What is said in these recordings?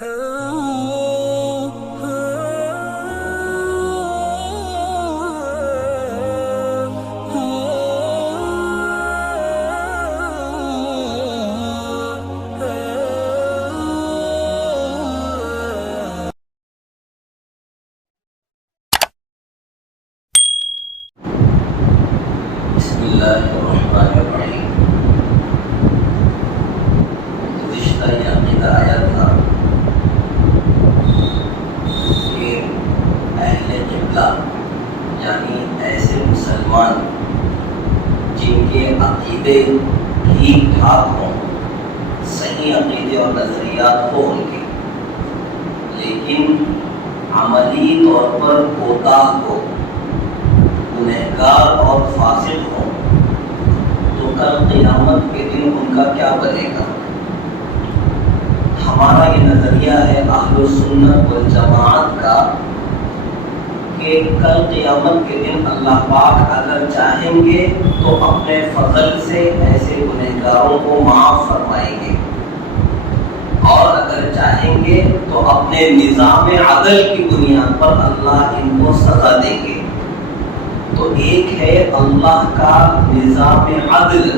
بسم اللہ الرحمن الرحیم۔ گزشتہ یہ عقیدہ آیا تھا کہ اہل قبلہ یعنی ایسے مسلمان جن کے عقیدے ٹھیک ٹھاک ہوں، صحیح عقیدے اور نظریات ہوں ان کے، لیکن عملی طور پر کوتاہ ہو، گنہگار اور فاسق ہوں، تو کل قیامت کے دن ان کا کیا بنے گا؟ ہمارا یہ نظریہ ہے اہل سنت والجماعت کا کہ کل قیامت کے دن اللہ پاک اگر چاہیں گے تو اپنے فضل سے ایسے گنہگاروں کو معاف فرمائیں گے، اور اگر چاہیں گے تو اپنے نظام عدل کی بنیاد پر اللہ ان کو سزا دیں گے۔ تو ایک ہے اللہ کا نظام عدل،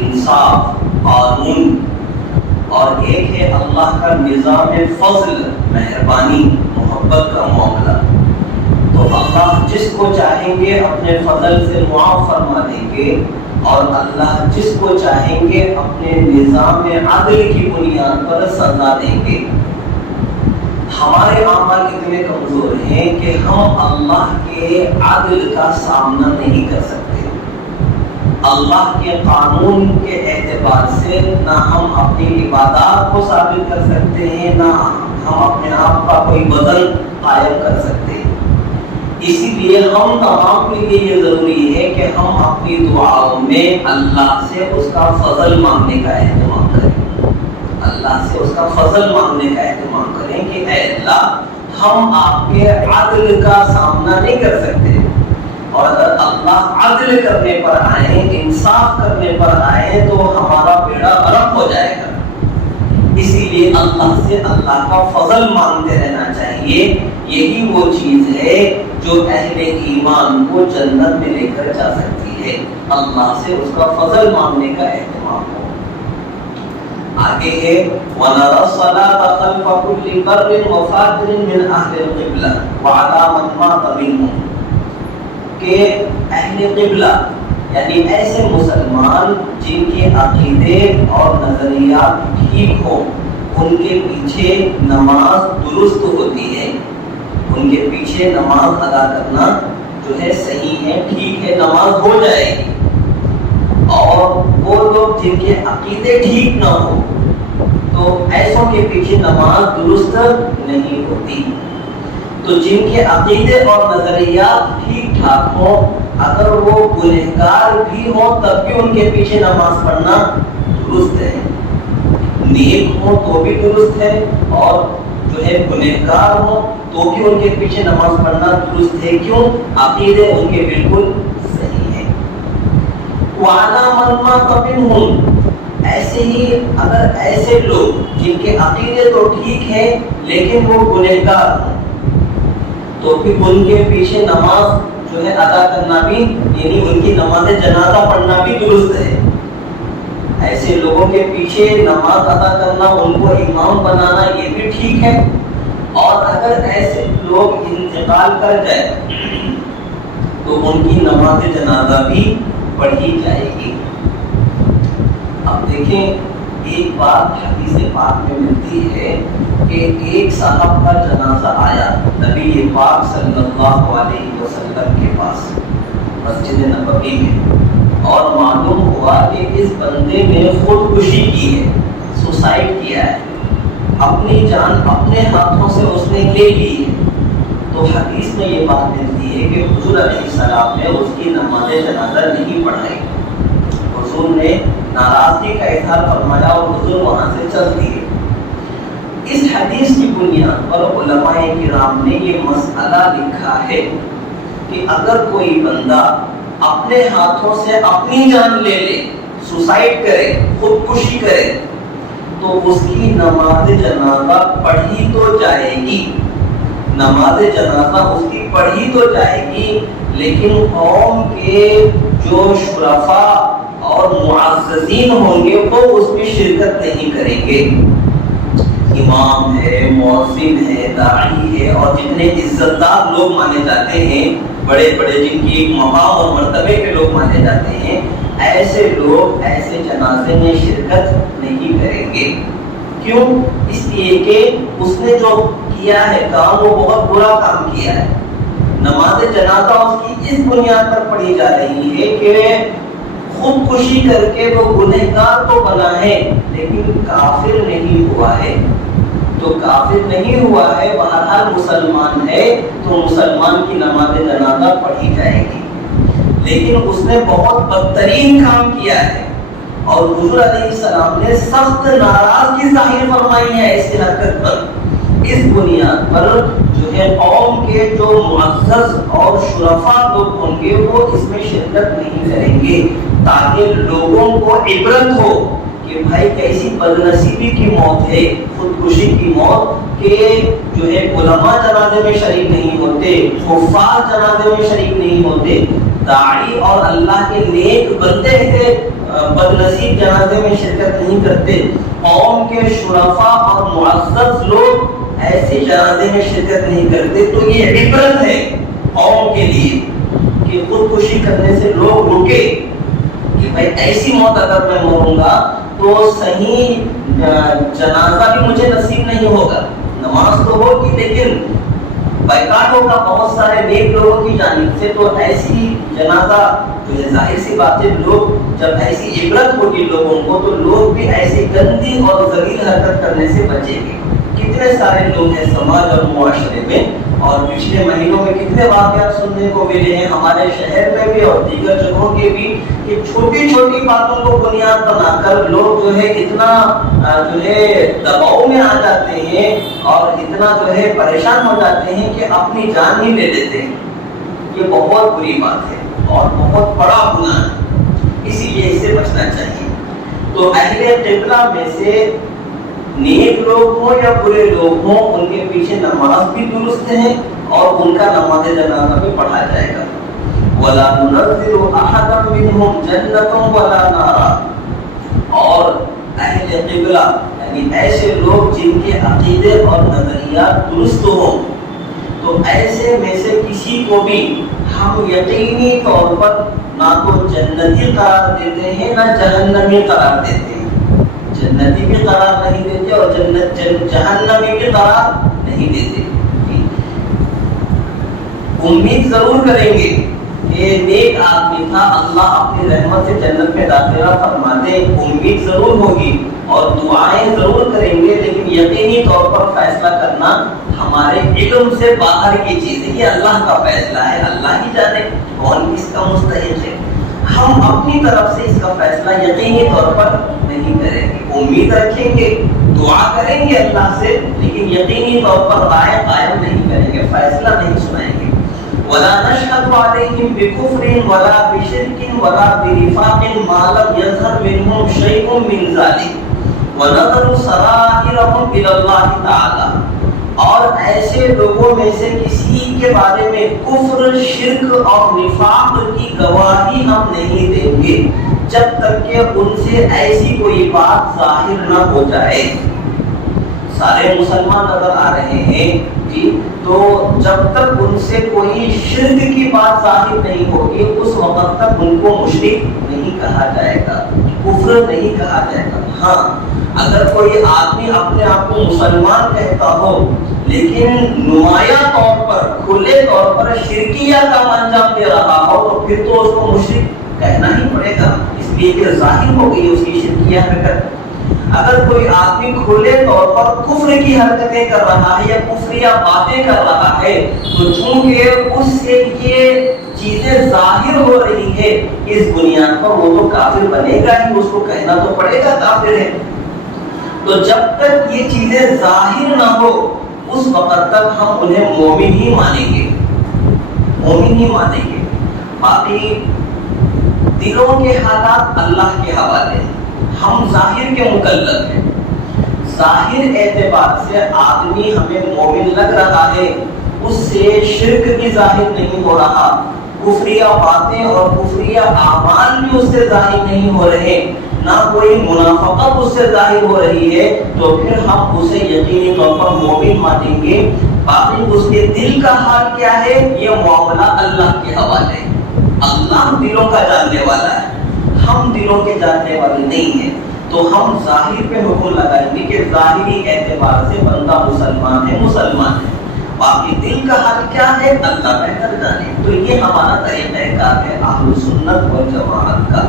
انصاف، قانون، اور ایک ہے اللہ کا نظام فضل، مہربانی، محبت کا معاملہ۔ تو اللہ جس کو چاہیں گے اپنے فضل سے معاف فرما دیں گے، اور اللہ جس کو چاہیں گے اپنے نظام عدل کی بنیاد پر سزا دیں گے۔ ہمارے اعمال اتنے کمزور ہیں کہ ہم اللہ کے عدل کا سامنا نہیں کر سکتے۔ اللہ کے قانون کے اعتبار سے نہ ہم اپنی عبادات کو ثابت کر سکتے ہیں، نہ ہم اپنے آپ کا کوئی وزن قائم کر سکتے ہیں۔ اسی لیے ہم تمام کے لیے یہ ضروری ہے کہ ہم اپنی دعاؤں میں اللہ سے اس کا فضل مانگنے کا اہتمام کریں، اللہ سے اس کا فضل مانگنے کا اہتمام کریں کہ اے اللہ، ہم آپ کے عدل کا سامنا نہیں کر سکتے، اور اگر اللہ عدل کرنے پر آئیں، انصاف کرنے پر آئیں تو ہمارا بیڑا غرق ہو جائے گا۔ اسی لیے اللہ سے اللہ کا فضل مانگتے رہنا چاہیے۔ یہی وہ چیز ہے جو اہل ایمان کو جنت میں لے کر جا سکتی ہے، اللہ سے اس کا فضل مانگنے کا اہتمام ہو۔ آگے ہے وَنَرَى الصَّلَاةَ خَلْفَ كُلِّ بَرٍّ وَفَاجِرٍ مِّنْ أَهْلِ الْقِبْلَةِ وَعَلَىٰ مَنْ مَاتَ مِنْهُمْ، کہ اہل قبلہ یعنی ایسے مسلمان جن کے عقیدے اور نظریات ٹھیک ہوں، ان کے پیچھے نماز درست ہوتی ہے، ان کے پیچھے نماز ادا کرنا جو ہے صحیح ہے، ٹھیک ہے، نماز ہو جائے گی۔ اور وہ لوگ جن کے عقیدے ٹھیک نہ ہو تو ایسوں کے پیچھے نماز درست نہیں ہوتی۔ تو جن کے عقیدے اور نظریات ٹھیک ٹھاک ہوں، اگر وہ گنہگار بھی ہوں تب بھی ان کے پیچھے نماز پڑھنا درست ہے، نیک ہوں تو بھی درست ہے، اور جو ہے گنہگار ہوں تو بھی ان کے پیچھے نماز پڑھنا درست ہے۔ کیوں؟ عقیدے ان کے بالکل صحیح ہے۔ وَعَلَىٰ مَنْ مَاتَ مِنْهُمْ، ایسے ہی اگر ایسے لوگ جن کے عقیدے تو ٹھیک ہیں لیکن وہ گنہگار ہوں تو پھر ان کے پیچھے نماز جو ہے ادا کرنا بھی، یعنی ان کی نماز جنازہ پڑھنا بھی درست ہے۔ ایسے لوگوں کے پیچھے نماز ادا کرنا، ان کو امام بنانا، یہ بھی ٹھیک ہے۔ اور اگر ایسے لوگ انتقال کر جائے تو ان کی نماز جنازہ بھی پڑھی جائے گی۔ اب دیکھیں، ایک بات حدیث پاک میں ملتی ہے کہ ایک صاحب کا جنازہ آیا نبی پاک صلی اللہ علیہ وسلم کے پاس مسجد نبوی میں، اور معلوم ہوا کہ اس بندے نے خودکشی کی ہے، سوسائڈ کیا ہے، اپنی جان اپنے ہاتھوں سے اس نے لے لی ہے۔ تو حدیث میں یہ بات ملتی ہے کہ حضور علیہ السلام نے اس کی نماز جنازہ نہیں پڑھائی، حضور نے ناراضگی کا اظہار فرمایا اور حضور وہاں سے چل دیے۔ اس حدیث کی بنیاد پر علماء کرام نے یہ مسئلہ لکھا ہے کہ اگر کوئی بندہ اپنے ہاتھوں سے اپنی جان لے لے، سوسائڈ کرے، خودکشی کرے، تو اس کی نماز جنازہ پڑھی تو جائے گی، نماز جنازہ اس کی پڑھی تو جائے گی، لیکن قوم کے جو شرفاء اور معززین ہوں گے وہ اس میں شرکت نہیں کریں گے۔ امام ہے، مؤذن ہے، داعی ہے، اور جتنے عزت دار لوگ مانے جاتے ہیں، بڑے بڑے جن کی ایک مقام اور مرتبے کے لوگ مانے جاتے ہیں، ایسے لوگ ایسے جنازے میں شرکت نہیں کریں گے۔ کیوں؟ اس لیے کہ اس نے جو کیا ہے کام وہ بہت برا کام کیا ہے۔ نماز جنازہ اس کی اس بنیاد پر پڑھی جا رہی ہے کہ خودکشی کر کے وہ گنہگار تو بنا ہے لیکن کافر نہیں ہوا ہے، تو کافر نہیں ہوا ہے، بہرحال مسلمان ہے، تو مسلمان کی نماز جنازہ پڑھی جائے گی۔ لیکن اس نے بہت بدترین کام کیا ہے اور حضور علیہ السلام نے سخت ناراضگی ظاہر فرمائی ہے اس کی حرکت پر۔ اس بنیاد پر جو ہے قوم کے جو معزز اور شرفاء لوگ ہوں گے وہ اس میں شرکت نہیں کریں گے، تاکہ لوگوں کو عبرت ہو کہ بھائی کیسی بدنصیبی کی موت ہے، خودکشی کی موت، کہ جو ہے علماء جنازے میں شریک نہیں ہوتے، حفاظ جنازے میں شریک نہیں ہوتے، داعی اور اللہ کے نیک بندے تھے بدنصیب جنازے میں شرکت نہیں کرتے، قوم کے شرفاء اور معزز لوگ ایسے جنازے میں شرکت نہیں کرتے۔ تو یہ عبرت ہے قوم کے لیے کہ خودکشی کرنے سے لوگ رکے کہ بھائی ایسی موت اگر میں مروں گا تو صحیح جنازہ بھی مجھے نصیب نہیں ہوگا، نماز تو ہوگی لیکن بائیکاٹ ہوگا بہت سارے نیک لوگوں کی جانب سے، تو ایسی جنازہ جو ہے ظاہر سی بات ہے لوگ جب ایسی عبرت ہوگی لوگوں کو تو لوگ بھی ایسی گندی اور ذلیل حرکت کرنے سے بچیں گے۔ کتنے سارے لوگ ہیں سماج اور معاشرے میں، اور پچھلے مہینوں میں کتنے واقعات سننے کو ملے ہیں ہمارے شہر میں بھی اور دیگر جگہوں کے بھی، کہ چھوٹی چھوٹی باتوں کو بنیاد بنا کر لوگ جو ہے اتنا جو ہے دباؤ میں آ جاتے ہیں اور اتنا جو ہے پریشان ہو جاتے ہیں کہ اپنی جان ہی لے لیتے ہیں۔ یہ بہت بری بات ہے اور بہت بڑا گناہ ہے، اسی لیے اس سے بچنا چاہیے۔ تو اہل قبلہ میں سے نیک لوگ ہوں یا برے لوگ ہوں ان کے پیچھے نماز بھی درست ہے اور ان کا نماز جنازہ بھی پڑھا جائے گا۔ وَلَا نُنَزِّلُ أَحَدًا مِّنْهُمْ جَنَّةً وَلَا نَارًا، اور اہل قبلہ یعنی ایسے لوگ جن کے عقیدے اور نظریات درست ہوں، تو ایسے میں سے کسی کو بھی ہم یقینی طور پر نہ تو جنتی قرار دیتے ہیں نہ جہنمی قرار دیتے ہیں، جنتی بھی قرار نہیں دیتے اور جہنمی بھی قرار نہیں دیتے۔ امید ضرور کریں گے کہ نیک آدمی تھا، اللہ اپنی رحمت سے جنت میں داخلہ فرما دے، امید ضرور ہوگی اور دعائیں ضرور کریں گے، لیکن یقینی طور پر فیصلہ کرنا ہمارے علم سے باہر کی چیز ہے، یہ اللہ کا فیصلہ ہے، اللہ ہی جانے کون اس کا مستحق ہے۔ ہم اپنی طرف سے اس کا فیصلہ یقینی طور پر نہیں کریں گے، امید رکھیں گے، دعا کریں گے اللہ سے، لیکن یقینی طور پر رائے قائم نہیں کریں گے، فیصلہ نہیں سنائیں گے۔ وَلَا نَشْهَدُ عَلَيْهِمْ بِكُفْرٍ وَلَا بِشِرْكٍ وَلَا بِنِفَاقٍ مَا لَمْ يَظْهَرْ مِنْهُمْ شَيْءٌ مِّن ذَلِكَ وَنَظَرُ سَرَائِرَهُمْ إِلَى اللَّهِ تَعَالَى، اور ایسے لوگوں میں سے کسی کے بارے میں کفر، شرک اور نفاق کی گواہی ہم نہیں دیں گے جب تک کہ ان سے ایسی کوئی بات ظاہر نہ ہو جائے۔ سارے مسلمان نظر آ رہے ہیں جی، تو جب تک ان سے کوئی شرک کی بات ظاہر نہیں ہوگی اس وقت تک ان کو مشرک نہیں کہا جائے گا، کفر نہیں کہا جائے گا۔ ہاں اگر کوئی آدمی اپنے آپ کو مسلمان کہتا ہو لیکن نمایاں طور پر کھلے طور پر شرکیہ کا انجام دے رہا ہو تو پھر تو اس کو مشرک کہنا ہی پڑے گا، اس لیے کہ ظاہر ہو گئی اس کی شرکیہ حرکت۔ اگر کوئی آدمی کھلے طور پر کفر کی حرکتیں کر رہا ہے یا کفریہ باتیں کر رہا ہے تو چونکہ اس سے یہ چیزیں ظاہر ہو رہی ہے اس بنیاد پر وہ تو کافر بنے گا ہی، اس کو کہنا تو پڑے گا کافر ہے۔ تو جب تک یہ چیزیں ظاہر نہ ہو اس وقت تک ہم انہیں مومن ہی مانیں گے، مومن ہی مانیں گے۔ باقی دلوں کے حالات اللہ کے حوالے ہیں، ہم ظاہر کے مکلف ہیں۔ ظاہر اعتبار سے آدمی ہمیں مومن لگ رہا ہے، اس سے شرک بھی ظاہر نہیں ہو رہا، کفریہ باتیں اور کفریہ اعمال بھی اس سے ظاہر نہیں ہو رہے، نہ کوئی منافقت اس سے ظاہر ہو رہی ہے، تو پھر ہم اسے یقینی طور پر مومن مانیں گے۔ باقی اس کے دل کا حال کیا ہے، یہ معاملہ اللہ کے حوالے۔ اللہ دلوں کا جاننے والا ہے، ہم دلوں کے جاننے والے نہیں ہیں۔ تو ہم ظاہر پہ حکم لگائیں گے کہ ظاہری اعتبار سے بندہ مسلمان ہے، مسلمان ہے، باقی دل کا حال کیا ہے اللہ بہتر جانے۔ تو یہ ہمارا طریقہ کار ہے اہل سنت والجماعت کا۔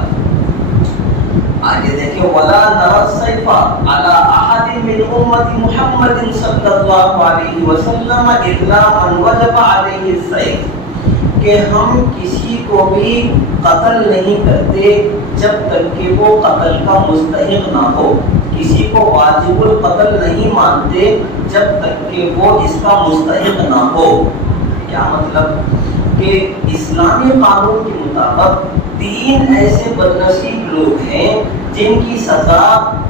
آگے دیکھیں، وَلَا نَرَى السَّيْفَ عَلَىٰ أَحَدٍ مِّنْ أُمَّةِ مُحَمَّدٍ صلی اللہ علیہ وسلم إِلَّا مَنْ وَجَبَ عَلَيْهِ السَّيْفُ، کہ ہم کسی کو بھی قتل نہیں کرتے جب تک کہ وہ قتل کا مستحق نہ ہو، کسی کو واجب القتل نہیں مانتے جب تک کہ وہ اس کا مستحق نہ ہو۔ کیا مطلب؟ کہ اسلامی قانون کے مطابق 3 ایسے بدنصیب لوگ ہیں جن کی سزا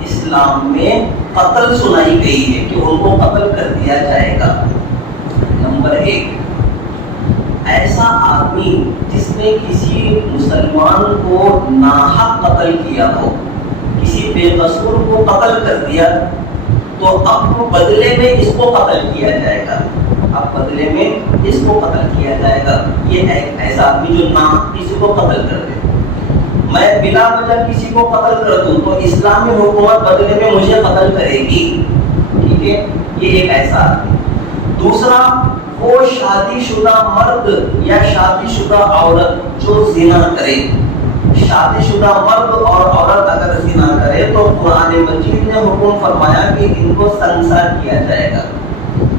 اسلام میں قتل سنائی گئی ہے کہ ان کو قتل کر دیا جائے گا۔ نمبر 1، ایسا آدمی جس نے کسی مسلمان کو ناحق قتل کیا ہو، کسی بے قصور کو قتل کر دیا، تو اب بدلے میں اس کو قتل کیا جائے گا، اب بدلے میں اس کو قتل کیا جائے گا۔ یہ ایسا آدمی جو ناحق کسی کو قتل کر دے، میں بلا وجہ کسی کو قتل کر دوں تو اسلامی حکومت بدلے میں مجھے قتل کرے گی، ٹھیک ہے، یہ ایک ایسا آدمی۔ دوسرا، وہ شادی شدہ مرد یا شادی شدہ عورت جو زنا کرے، شادی شدہ مرد اور عورت اگر زنا کرے تو قرآن مجید نے حکم فرمایا کہ ان کو سنسار کیا جائے گا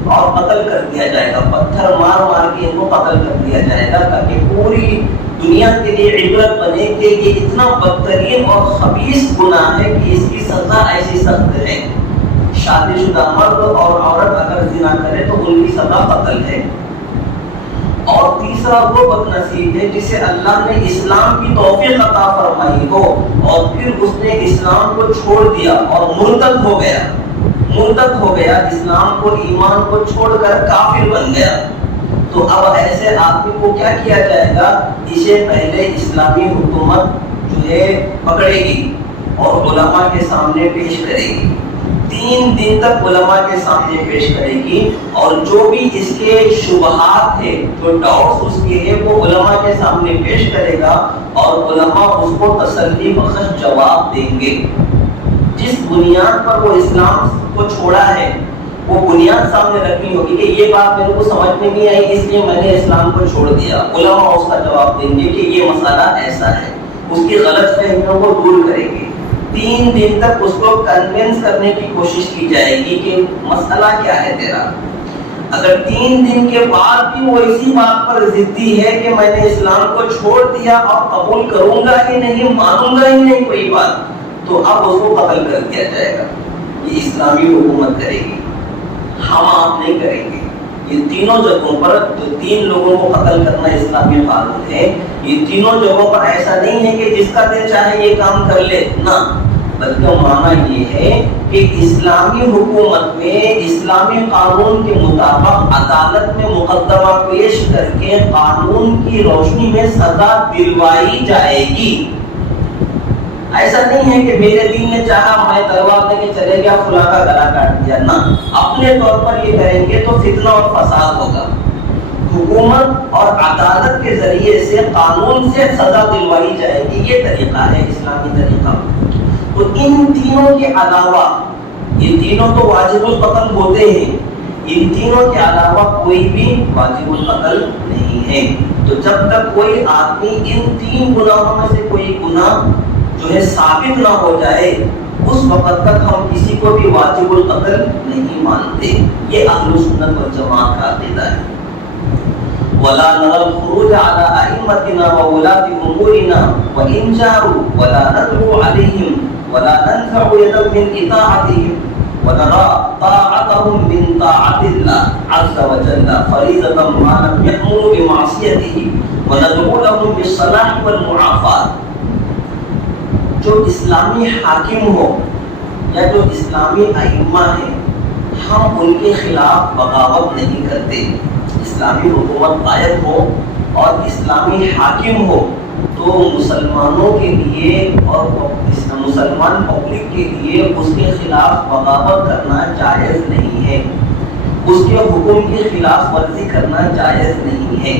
اور قتل کر دیا جائے گا، پتھر مار مار کے ان کو قتل کر دیا جائے گا، تاکہ پوری دنیا کے لیے عبرت بنے کہ یہ اتنا بدترین اور خبیث گناہ ہے کہ اس کی سزا ایسی سخت ہے۔ شادی شدہ مرد اور عورت اگر زنا کرے تو ان کی سزا قتل ہے۔ اور تیسرا، وہ بدنصیب ہے جسے اللہ نے اسلام کی توفیق عطا فرمائی ہو اور پھر اس نے اسلام کو چھوڑ دیا اور مرتد ہو گیا، اسلام کو، ایمان کو چھوڑ کر کافر بن گیا، تو اب ایسے آدمی کو کیا کیا جائے گا؟ اسے پہلے اسلامی حکومت جو ہے پکڑے گی اور علماء کے سامنے پیش کرے گی، 3 دن تک علماء کے سامنے پیش کرے گی، اور جو بھی اس کے شبہات ہیں، جو ڈاؤٹس اس کے ہیں، وہ علماء کے سامنے پیش کرے گا اور علماء اس کو تسلی بخش جواب دیں گے۔ جس بنیاد پر وہ اسلام کو چھوڑا ہے وہ بنیاد سامنے رکھنی ہوگی کہ یہ بات میرے کو سمجھ میں نہیں آئی اس لیے میں نے اسلام کو چھوڑ دیا، علماء اس کا جواب دیں گے کہ یہ مسئلہ ایسا ہے، اس کی غلط فہمیوں کو دور کریں گے۔ 3 دن تک اس کو کنونس کرنے کی کوشش کی جائے گی کہ مسئلہ کیا ہے تیرا۔ اگر 3 دن کے بعد بھی وہ اسی بات پر ضدی ہے کہ میں نے اسلام کو چھوڑ دیا اور قبول کروں گا ہی نہیں، مانوں گا ہی نہیں کوئی بات، تو اب اس کو قتل کر دیا جائے گا۔ یہ اسلامی حکومت کرے گی، ہم آپ نہیں کریں گے۔ یہ تینوں جگہوں پر جو 3 لوگوں کو قتل کرنا اسلامی قانون ہے، یہ تینوں جگہوں پر ایسا نہیں ہے کہ جس کا دل چاہے یہ کام کر لے، نہ، بلکہ معنی یہ ہے کہ اسلامی حکومت میں اسلامی قانون کے مطابق عدالت میں مقدمہ پیش کر کے قانون کی روشنی میں سزا دلوائی جائے گی۔ ایسا نہیں ہے کہ میرے دل نے چاہا میں تلوار لے کے چلے گیا فلاں کا گلا کاٹ دیا، نہ، اپنے طور پر یہ کریں گے تو فتنہ اور فساد ہوگا۔ حکومت اور عدالت کے ذریعے سے قانون سے سزا دلوائی جائے گی، یہ طریقہ ہے اسلامی طریقہ۔ تو ان تینوں کے علاوہ، یہ تینوں تو واجب القتل ہوتے ہیں، ان تینوں کے علاوہ کوئی بھی واجب القتل نہیں ہے۔ تو جب تک کوئی آدمی ان 3 گناہوں میں سے کوئی گناہ جو ہے ثابت نہ ہو جائے، اس وقت تک ہم کسی کو بھی واجب القتل نہیں مانتے۔ یہ اہل سنت والجماعت کا عقیدہ ہے۔ وَلَا نَرَى الْخُرُوجَ عَلَىٰ أَئِمَّتِنَا وَوُلَاةِ أُمُورِنَا وَإِنْ جَارُوا وَلَا نَدْعُو عَلَيْهِمْ وَلَا نَنْزَعُ يَدًا مِنْ إِطَاعَتِهِمْ وَنَرَى طَاعَتَهُمْ مِنْ طَاعَةِ اللَّهِ عَزَّ وَجَلَّ فَرِيضَةً مَا لَمْ يَأْمُرُوا بِمَعْصِيَتِهِ وَنَدْعُو لَهُمْ بِالصَّلَاحِ وَالْمُعَافَاةِ۔ جو اسلامی حاکم ہو یا جو اسلامی ائمہ ہیں ہم ان کے خلاف بغاوت نہیں کرتے. اسلامی حکومت قائم ہو اور اسلامی حاکم ہو تو مسلمانوں کے لیے اور مسلمان پبلک کے لیے اس کے خلاف بغاوت کرنا جائز نہیں ہے، اس کے حکم کی خلاف ورزی کرنا جائز نہیں ہے.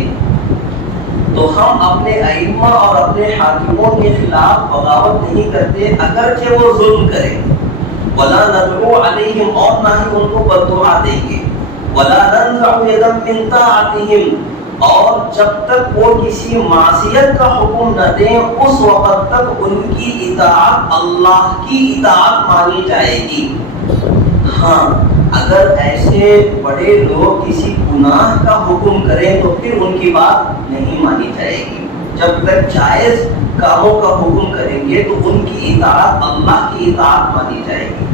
تو ہم اپنے ائمہ اور اپنے حاکموں کے خلاف بغاوت نہیں کرتے اگرچہ وہ ظلم کریں. ولا ندعو علیہم، اور نہ ہی ان کو بددعا دیں گے. ولا ننزع یدا من طاعتہم، اور جب تک وہ کسی معصیت کا حکم نہ دیں اس وقت تک ان کی اطاعت اللہ کی اطاعت مانی جائے گی. ہاں اگر ایسے بڑے لوگ کسی گناہ کا حکم کریں تو پھر ان کی بات نہیں مانی جائے گی. جب تک جائز کاموں کا حکم کریں گے تو ان کی اطاعت اللہ کی اطاعت مانی جائے گی،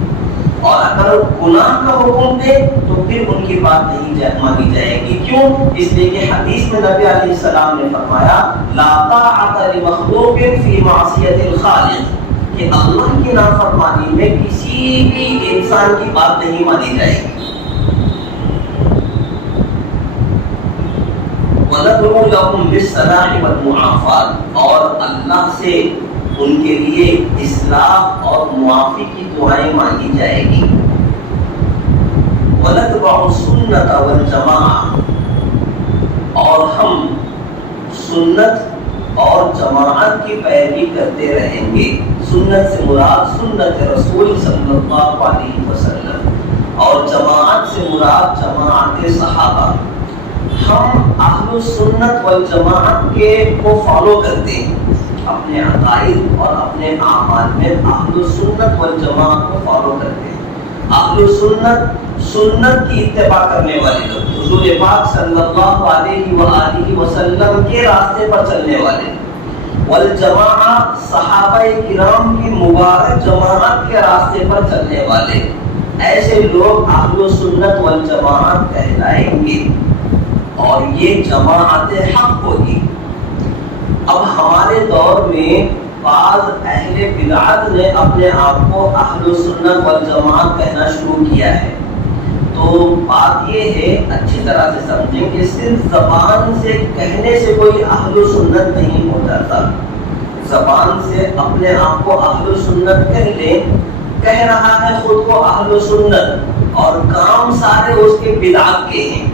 اور اگر گناہ کا حکم دے تو پھر ان کی بات نہیں مانی جائے گی. کیوں؟ اس لیے کہ حدیث میں نبی علیہ السلام نے فرمایا لا طاعت لمخلوق فی معصیت الخالق، کہ اللہ کی نافرمانی میں کسی بھی انسان کی بات نہیں مانی جائے گی. وَنَدْعُو لَهُمْ بِالصَّلَاحِ وَالْمُعَافَاةِ، اور اللہ سے ان کے لیے اصلاح اور معافی کی دعائیں مانگی جائے گی. وَنَتْبَعُ السُّنَّةَ وَالْجَمَاعَةَ، اور ہم سنت اور جماعت کی پیروی کرتے رہیں گے. سنت سے مراد سنت رسول صلی اللہ علیہ وسلم، اور جماعت سے مراد جماعت صحابہ. ہم اہل سنت والجماعت کے کو فالو کرتے ہیں، اپنے عقائد اور اپنے اعمال میں اہل سنت والجماعت کو فالو کرتے ہیں. اہل سنت کی اتباع کرنے والے لوگ، حضور پاک صلی اللہ علیہ وآلہ وسلم کے راستے پر چلنے والے. والجماعت صحابہ کرام کی مبارک جماعت کے راستے پر چلنے والے، ایسے لوگ اہل سنت والجماعت کہلائیں گے، اور یہ جماعت حق ہوگی. اب ہمارے دور میں بعض اہل بدعت نے اپنے آپ کو اہل سنت والجماعت کہنا شروع کیا ہے. تو بات یہ ہے، اچھی طرح سے سمجھیں کہ صرف زبان سے کہنے سے کوئی اہل سنت نہیں ہو جاتا. زبان سے اپنے آپ کو اہل سنت کہہ لے، کہہ رہا ہے خود کو اہل سنت، اور کام سارے اس کے بدعت کے ہیں.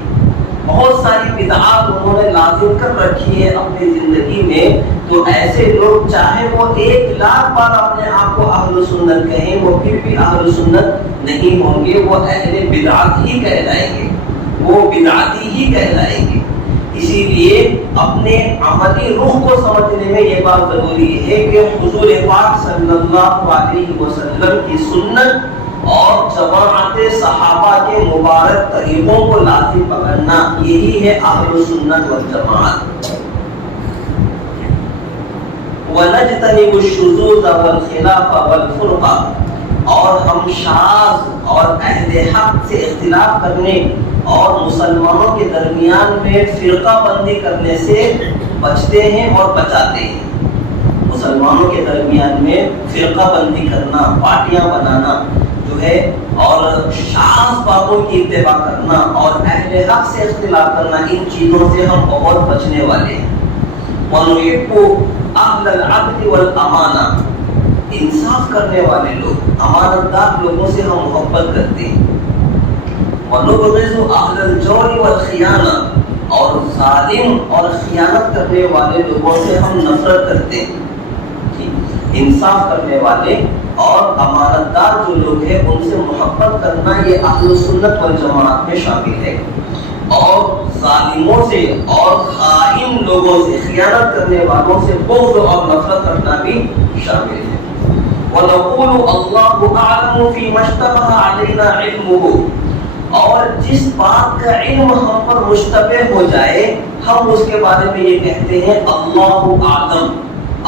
بہت ساری بدعات انہوں نے لازم کر رکھی ہے اپنی زندگی میں. تو ایسے لوگ چاہے وہ 1,00,000 بار اپنے آپ کو اہل سنت کہیں، وہ پھر بھی اہل سنت نہیں ہوں گے، وہ اہل بدعت ہی کہلائیں گے، وہ بدعتی ہی کہلائیں گے. اسی لیے اپنے عملی رخ کو سمجھنے میں یہ بات ضروری ہے کہ حضور پاک صلی اللہ علیہ وسلم کی سنت اور جماعت صحابہ کے مبارک طریقوں کو لازم پکڑنا، یہی ہے اہل سنت والجماعت. وَنَجْتَنِبُ الشُّذُوذَ وَالْخِلَافَ وَالْفُرْقَةَ، اور ہم شاذ اور اہل حق سے اختلاف کرنے اور مسلمانوں کے درمیان میں فرقہ بندی کرنے سے بچتے ہیں اور بچاتے ہیں. مسلمانوں کے درمیان میں فرقہ بندی کرنا، پارٹیاں بنانا جو ہے، اور شاذ باتوں کی اتباع کرنا اور اہل حق سے اختلاف کرنا، ان چیزوں سے ہم بہت بچنے والے ہیں. وَنُحِبُّ أَهْلَ الْعَدْلِ وَالْأَمَانَةِ، انصاف کرنے والے لوگ، امانت دار لوگوں سے ہم محبت کرتے ہیں. وَنُبْغِضُ أَهْلَ الْجَوْرِ وَالْخِيَانَةِ، اور ظالم اور خیانت کرنے والے لوگوں سے ہم نفرت کرتے ہیں. انصاف کرنے والے اور امانت دار جو لوگ ہیں ان سے محبت کرنا یہ اہل سنت والجماعت میں شامل ہے. اور ظالموں سے اور خائن لوگوں سے، خیانت کرنے والوں سے بغض اور نفرت کرنا بھی شامل ہے. وَنَقُولُ اللَّهُ أَعْلَمُ فِي مَا اشْتَبَهَ عَلَيْنَا عِلْمُهُ، اور جس بات کا علم ہم پر مشتبہ ہو جائے ہم اس کے بارے میں یہ کہتے ہیں اللہ اعلم،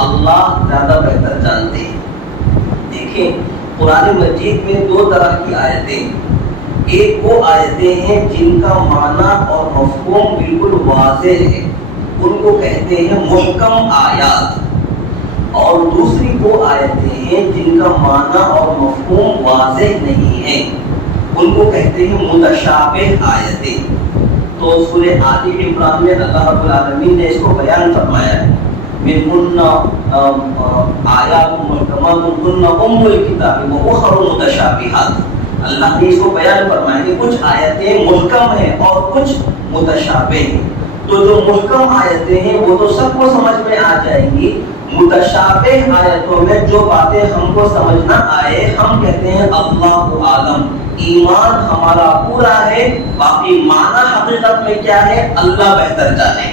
اللہ زیادہ بہتر جانتے ہیں. دیکھیں قرآن مجید میں 2 طرح کی آیتیں، ایک وہ آیتیں ہیں جن کا معنی اور مفہوم بالکل واضح ہے، ان کو کہتے ہیں محکم آیات. اور دوسری وہ آیتیں ہیں جن کا معنی اور مفہوم واضح نہیں ہے، ان کو کہتے ہیں متشابہ آیتیں۔ تو سورہ آل عمران میں اللہ رب العالمین نے اس کو بیان فرمایا ہے، منہن آیات محکمات ہن ام الکتاب واخر متشابہات۔ اللہ نے اس کو بیان فرمایا کہ کچھ آیتیں محکم ہیں اور کچھ متشابہ ہیں۔ تو جو محکم آیتیں ہیں وہ تو سب کو سمجھ میں آ جائیں گی، متشابہ آیتوں میں جو باتیں ہم کو سمجھ نہ آئے ہم کہتے ہیں اللہ عالم، ایمان ہمارا پورا ہے، باقی معنی حقیقت میں کیا ہے اللہ بہتر جانے۔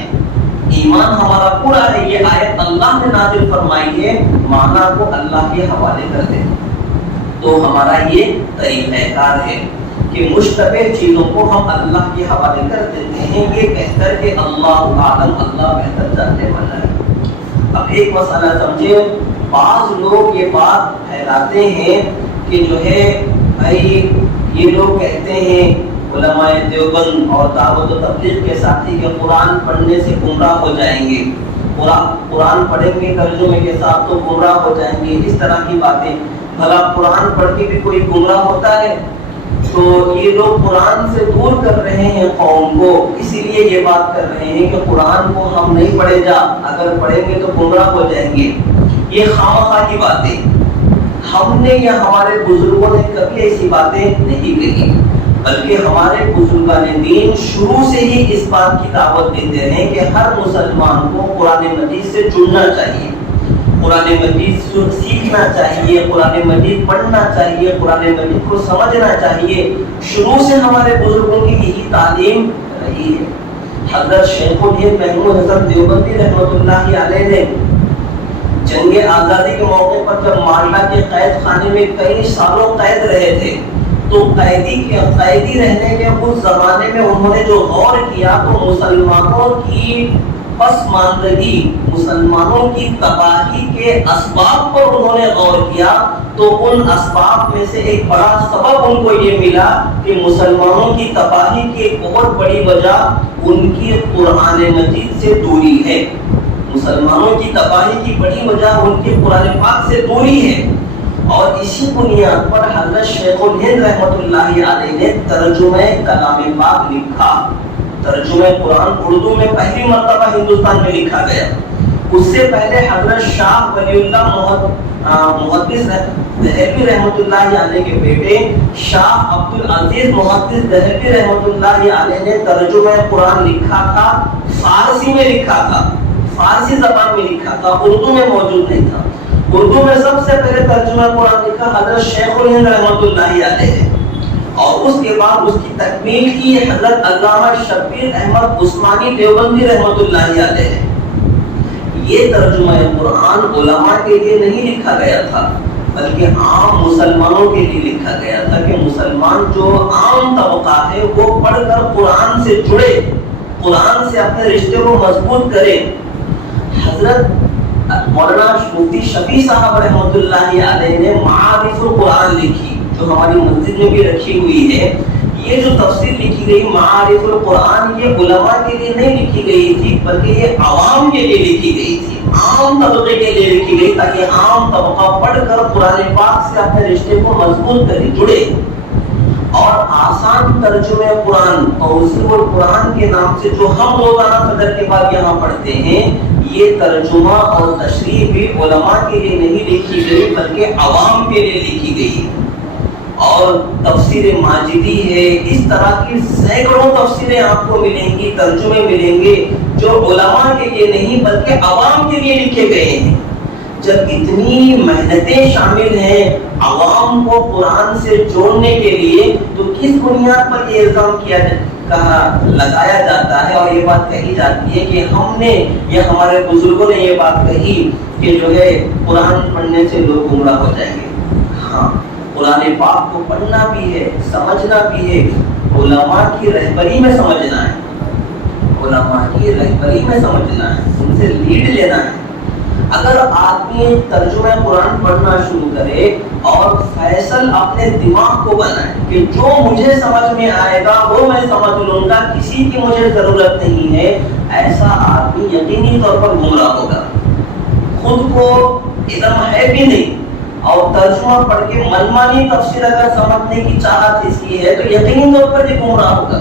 ایمان ہمارا پورا ہے، یہ آیت اللہ نے نازل فرمائی ہے، معنی کو اللہ کے حوالے کر دیں۔ تو ہمارا یہ طریقہ کار ہے کہ مشتبہ چیزوں کو ہم اللہ کے حوالے کر دیتے ہیں، یہ کہہ کر کہ اللہ عالم، اللہ بہتر جاننے والا ہے۔ اب ایک مسئلہ سمجھے، بعض لوگ یہ بات پھیلاتے ہیں کہ جو ہے بھائی یہ لوگ کہتے ہیں علماء دیوبند اور دعوت و تبلیغ کے ساتھی کہ قرآن پڑھنے سے گمراہ ہو جائیں گے، قرآن پڑھیں گے ترجمے کے ساتھ تو گمراہ ہو جائیں گے، اس طرح کی باتیں۔ بھلا قرآن پڑھ کے بھی کوئی گمراہ ہوتا ہے؟ تو یہ لوگ قرآن سے دور کر رہے ہیں قوم کو، اسی لیے یہ بات کر رہے ہیں کہ قرآن کو ہم نہیں پڑھے جا، اگر پڑھیں گے تو گمراہ ہو جائیں گے۔ یہ خواہ کی باتیں، ہم نے یا ہمارے بزرگوں نے کبھی ایسی باتیں نہیں کہی، بلکہ ہمارے بزرگان دین شروع سے ہی اس بات کی دعوت دیتے ہیں کہ ہر مسلمان کو قرآن مجید سے جڑنا چاہیے، قرآن مجید سیکھنا چاہیے، قرآن مجید پڑھنا چاہیے، قرآن مجید کو سمجھنا چاہیے۔ شروع سے ہمارے بزرگوں کی یہی تعلیم رہی ہے۔ حضرت شیخ الہند محمود حسن دیوبندی رحمۃ اللہ علیہ نے جنگ آزادی کے موقع پر جب مالٹا کے قید خانے میں کئی سالوں قید رہے تھے، تو قیدی رہنے کے اس زمانے میں انہوں نے جو غور کیا تو مسلمانوں کی پسماندگی، مسلمانوں کی تباہی کے اسباب پر انہوں نے غور کیا، تو ان اسباب میں سے ایک بڑا سبب ان کو یہ ملا کہ مسلمانوں کی تباہی کی ایک بہت بڑی وجہ ان کی قرآن مجید سے دوری ہے۔ مسلمانوں کی تباہی کی بڑی وجہ ان کے قرآن پاک سے دوری ہے، اور اسی بنیاد پر حضرت شیخ الہند رحمۃ اللہ علیہ نے ترجمہ کلام پاک لکھا۔ ترجمہ قرآن اردو میں پہلی مرتبہ ہندوستان میں لکھا گیا۔ اس سے پہلے حضرت شاہ ولی اللہ محدث دہلوی رحمۃ اللہ علیہ کے بیٹے شاہ عبد العزیز محدث دہلوی رحمۃ اللہ علیہ نے ترجمہ قرآن لکھا تھا، فارسی میں لکھا تھا، فارسی زبان میں لکھا تھا، اردو میں موجود نہیں تھا۔ اردو میں سب سے پہلے ترجمہ قرآن لکھا حضرت شیخ الہند رحمۃ اللہ علیہ نے، اور اس کے بعد اس کی تکمیل کی حضرت علامہ شبیر احمد عثمانی دیوبندی رحمۃ اللہ علیہ نے۔ یہ ترجمہ قرآن علماء کے لیے نہیں لکھا گیا تھا، بلکہ عام مسلمانوں کے لیے لکھا گیا تھا کہ مسلمان جو عام طبقہ ہے وہ پڑھ کر قرآن سے جڑے، قرآن سے اپنے رشتے کو مضبوط کرے۔ حضرت مولانا مفتی شفیع صاحب رحمۃ اللہ علیہ نے معارف القرآن لکھی، جو ہماری مسجد میں بھی رکھی ہوئی ہے۔ یہ جو تفسیر لکھی گئی معارف القرآن، یہ علماء کے لیے نہیں لکھی گئی تھی، بلکہ یہ عوام کے لیے لکھی گئی تھی، عام طبقے کے لیے لکھی گئی، تاکہ عام طبقہ پڑھ کر قرآن پاک سے اپنے رشتے کو مضبوط کرے، جڑے۔ اور آسان ترجمہ قرآن توضیح القرآن کے نام سے جو ہم روزانہ فجر کے بعد یہاں پڑھتے ہیں، یہ ترجمہ اور تشریح بھی علماء کے لیے نہیں لکھی گئی، بلکہ عوام کے لیے لکھی گئی۔ اور تفسیر ماجدی ہے، اس طرح کی سینکڑوں تفسیریں آپ کو ملیں گی، ترجمے ملیں گے جو علماء کے لیے نہیں بلکہ عوام کے لیے لکھے گئے ہیں۔ جب اتنی محنتیں شامل ہیں عوام کو قرآن سے جوڑنے کے لیے، تو کس بنیاد پر یہ الزام لگایا جاتا ہے اور یہ بات کہی جاتی ہے کہ ہم نے یا ہمارے بزرگوں نے یہ بات کہی کہ جو ہے قرآن پڑھنے سے لوگ گمراہ ہو جائیں گے؟ ہاں، قرآن پاک کو پڑھنا بھی ہے، سمجھنا بھی ہے، علماء کی رہبری میں سمجھنا ہے، علماء کی رہبری میں سمجھنا ہے، ان سے لیڈ لینا ہے۔ اگر آدمی ترجمہ قرآن پڑھنا شروع کرے اور فیصل اپنے دماغ کو بنائے کہ جو مجھے سمجھ میں آئے گا وہ میں سمجھ لوں گا، کسی کی مجھے ضرورت نہیں ہے، ایسا آدمی یقینی طور پر گمراہ ہوگا۔ خود کو علم ہے بھی نہیں اور ترجمہ پڑھ کے منمانی تفسیر اگر سمجھنے کی چاہت اس کی ہے تو یقینی طور پر یہ گمراہ ہوگا.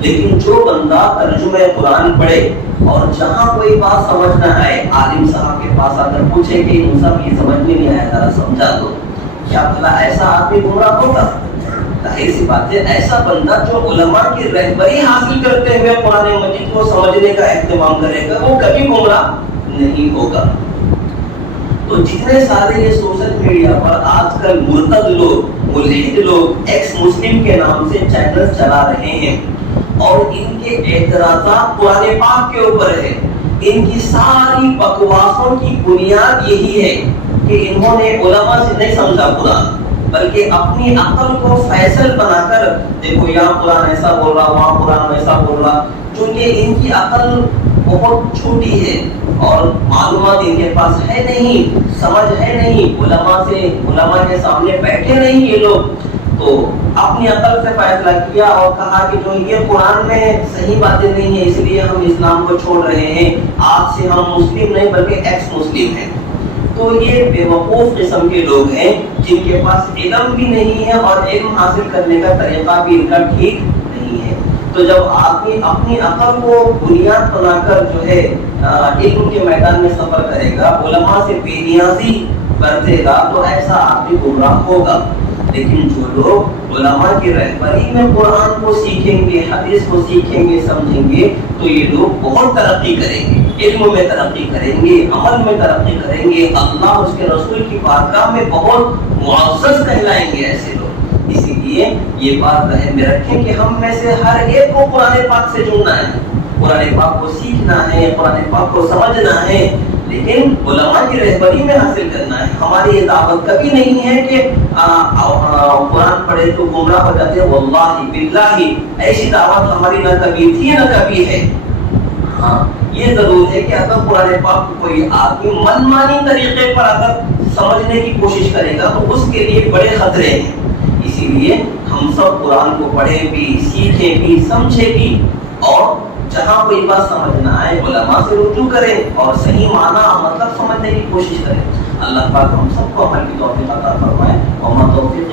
لیکن جو بندہ ترجمہ قرآن پڑھے اور جہاں کوئی بات سمجھ نہ آئے عالم صاحب کے پاس آ کر پوچھے کہ مصحف یہ سمجھ میں نہیں آیا ذرا سمجھا دو، کیا بھلا ایسا آدمی گمراہ ہوگا؟ ظاہر سی بات ہے ایسا بندہ جو علماء کی رہبری حاصل کرتے ہوئے قرآن مجید کو سمجھنے کا اہتمام کرے گا وہ کبھی گمراہ نہیں ہوگا. تو جتنے سارے یہ سوشل میڈیا پر آج کل مرتد لوگ، ملحد لوگ ایکس مسلم کے نام سے چینل چلا رہے ہیں اور ان کے اعتراضات قرآن پاک کے اوپر ہے، ان کی ساری بکواسوں کی بنیاد یہی ہے کہ انہوں نے علماء سے نہیں سمجھا قرآن بلکہ اپنی عقل کو فیصل بنا کر دیکھو یہاں قرآن ایسا بول رہا وہاں قرآن ویسا بول رہا. چونکہ ان کی عقل بہت چھوٹی ہے اور معلومات ان کے پاس ہے نہیں، سمجھ ہے نہیں، علماء کے سامنے بیٹھے نہیں یہ لوگ، تو اپنی عقل سے فیصلہ کیا اور کہا کہ جو یہ قرآن میں صحیح باتیں نہیں ہیں اس لیے ہم اسلام کو چھوڑ رہے ہیں، آج سے ہم مسلم نہیں بلکہ ایکس مسلم ہیں. تو یہ بے وقوف قسم کے لوگ ہیں جن کے پاس علم بھی نہیں ہے اور علم حاصل کرنے کا طریقہ بھی ان کا ٹھیک نہیں ہے. تو جب آدمی اپنی عقل کو بنیاد بنا کر جو ہے علم کے میدان میں سفر کرے گا، علماء سے بے نیازی برتے گا تو ایسا آدمی گمراہ ہوگا. لیکن جو لوگ علماء کی رہبری میں قرآن کو سیکھیں گے، حدیث کو سیکھیں گے، سمجھیں گے تو یہ لوگ بہت ترقی کریں گے، علم میں ترقی کریں گے، عمل میں ترقی کریں گے، اللہ اس کے رسول کی بارگاہ میں بہت معزز کہلائیں گے ایسے لوگ. اسی لیے یہ بات ذہن میں رکھیں کہ ہم میں سے ہر ایک کو قرآن پاک سے جڑنا ہے، قرآن پاک کو سیکھنا ہے، قرآن پاک کو سمجھنا ہے، لیکن علماء کی رہبری میں حاصل کرنا ہے. ہماری یہ دعوت کبھی نہیں ہے کہ قرآن پڑھے تو گمراہ ہو جاتے ہیں، واللہ باللہ ایسی دعوت ہماری نہ کبھی تھی نہ کبھی ہے. ہاں یہ ضرور ہے کہ اگر قرآن پاک کو کوئی آدمی منمانی طریقے پر اگر سمجھنے کی کوشش کرے گا تو اس کے لیے بڑے خطرے ہیں. اسی لیے ہم سب قرآن کو پڑھیں بھی، سیکھیں بھی، سمجھیں بھی اور جہاں کوئی بات سمجھ نہ آئے علماء سے رجوع کریں اور صحیح معنی مطلب سمجھنے کی کوشش کریں. اللہ پاک ہم سب کو عمل کی توفیق عطا فرمائے. اور توفیق